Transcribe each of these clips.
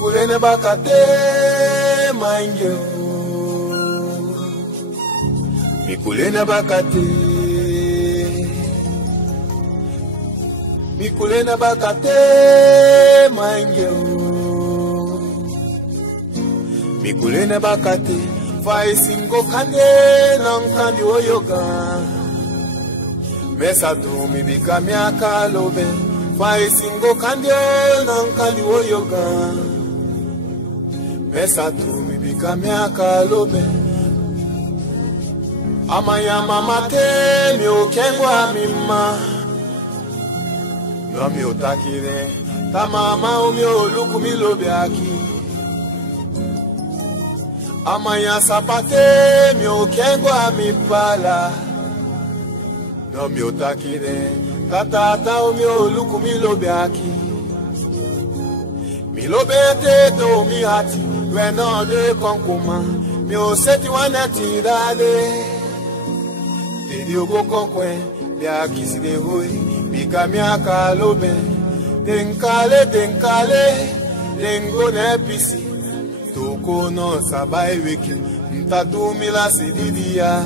Mikulene bakate mange. Mikulene bakate. Mikulene bakate mange. Mikulene bakate. Fai singo kanye nankandi oyoga. Mesa tu mi bika miaka lobe. Fai singo kanye nankandi oyoga. Mesa tu mi bika miaka lobe. Amaya mama te mi okengwa mima. No mi otakire. Ta mama o mi oluku mi lobe aki. Amaya sapate mi okengwa mi pala. No mi otakire. Tata o mi oluku mi lobe aki. Mi lobe te do mi hati. Weno de konkuma. Mi oseti waneti dade. Dedi ogo konkwe. Mi akisi de hoi. Mi kamiaka lobe. Denkale. Dengo ne pisi. Toko no sabai wiki. Mtadu mila sididia.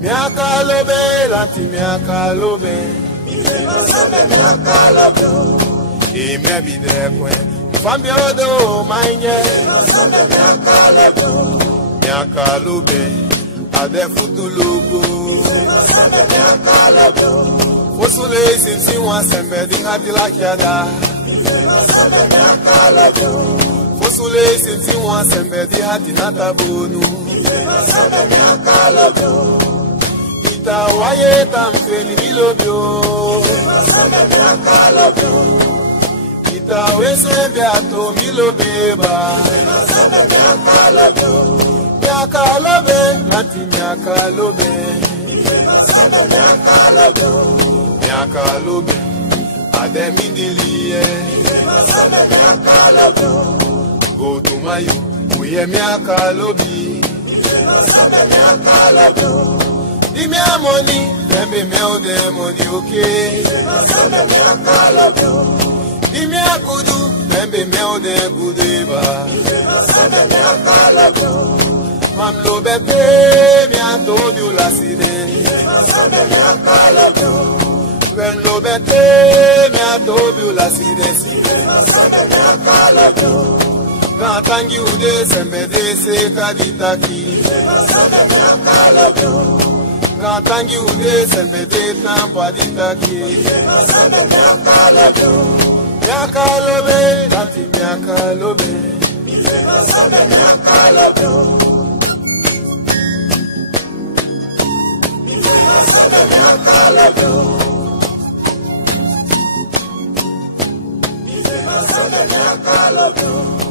Miaka lobe. Lanti miaka lobe. Miaka lobe. Ime bidekwe. Fambi odo mainye. Miaka lobe. Ade futulugo. Fosule sinsi wasembe di hati la kiada. Fosule sinsi wasembe di hati natabonu. Ita waye tamfeni milobyo. Ita wese beato milobeba. Miaka lobe, lati miaka lobe. Miaka lobe, ademindiliye. Go to my you, uye miaka lobi. Di mi amoni, dembe me o demoni okay. Di mi akudu, dembe me o de gudeba. Mam lobete, mi a told you last day. When lobete, mi a told you last day. Can't thank you this and be this, Kaditaki. Can't thank you this and be this, Paditaki. Miakalobe, Nati Miakalobe. I love you.